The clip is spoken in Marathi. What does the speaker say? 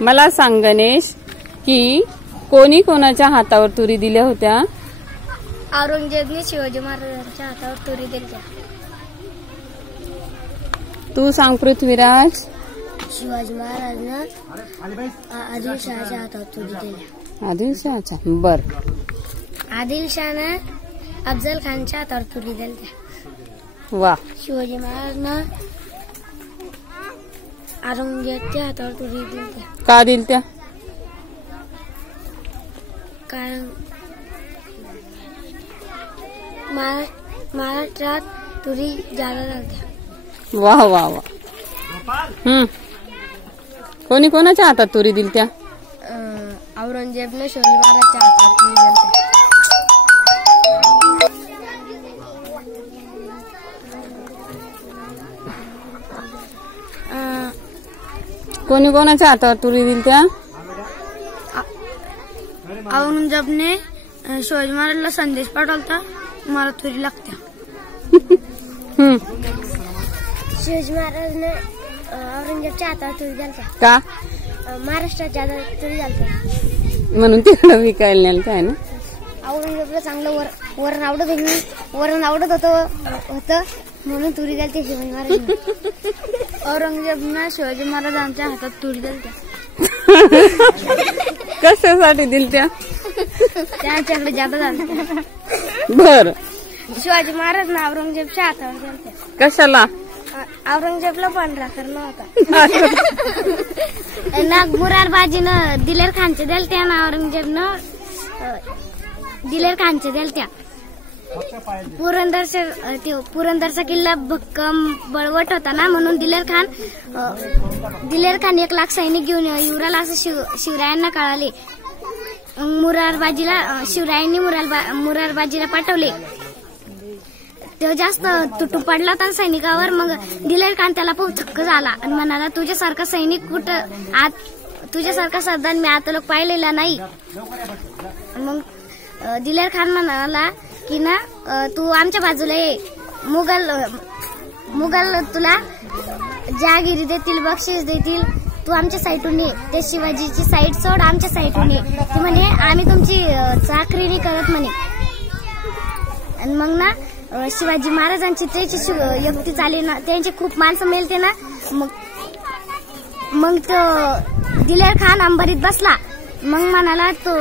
मला सांग गणेश की कोणी कोणाच्या हातावर तुरी दिल्या होत्या? औरंगजेबने शिवाजी महाराजांच्या हातावर तुरी दिल्या. तू सांग पृथ्वीराज. शिवाजी महाराजांना आदिलशहाच्या हातावर तुरी दिल्या. आदिलशहाच्या. बर. आदिलशहाने अफजल खानच्या हातावर तुरी दिल्या. वा. शिवाजी महाराजांना औरंगजेबच्या हातावर तुरी दिल्या. का दिल्या? कारण महाराष्ट्रात तुरी जादा झाल्या. वा वा वा. कोणी कोणाच्या हातात तुरी दिल्या? औरंगजेबने शिवाजी महाराजांच्या हातात तुरी दिल्या. कोणी कोणाच्या हातावर तुरी दिल्या? औरंगजेबने शिवाजी महाराजांना संदेश पाठवला, मला तुरी लागत्या. शिवाजी महाराजांनी औरंगजेबच्या हातावर तुरी दिल्या. का? महाराष्ट्राच्या हातावर तुरी दिल्या म्हणून तिकडं विकायला नेलं काय ना. औरंगजेबला चांगलं वरण आवडत होतं म्हणून तुरी दिली शिवाजी महाराज. औरंगजेबने शिवाजी महाराजांच्या हातात तुरी दिली. कशासाठी दिल्या? त्याच्याकडे जादा झालं. बर. शिवाजी महाराजांना औरंगजेबच्या हातावर दिल्या. कशाला? औरंगजेबला पांढरा करणं होता. मुरारबाजीनं दिलेर खानचे दिलत्या ना औरंगजेबनं दिलेर खानचे दिलत्या. पुरंदरचा किल्ला भक्कम बळवट होता ना, म्हणून दिलेर खान 1 लाख सैनिक घेऊन युवराला असं शिवरायांना कळाले. शिवरायांनी मुरारबाजीला पाठवले. तो जास्त तुटू पडला होता सैनिकावर. मग दिलेर खान त्याला खूप थक्क झाला आणि म्हणाला, तुझ्यासारखा सैनिक कुठं तुझ्यासारखा सरदार मी आता लोक पाहिलेला नाही. मग दिलेर खान म्हणाला की ना, तू आमच्या बाजूला ये. मुघल तुला जहागिरी देतील, बक्षीस देतील, तू आमच्या साईडून ये. ते शिवाजीची साईड सोड, आमच्या साईडून ये. ती म्हणे आम्ही तुमची चाकरी नाही करत म्हणे. आणि मग ना शिवाजी महाराजांची त्याची युक्ती चालली ना, त्यांचे खूप माणसं मिळते ना. मग तो दिलेर खान अंबरीत बसला. मग म्हणाला, तो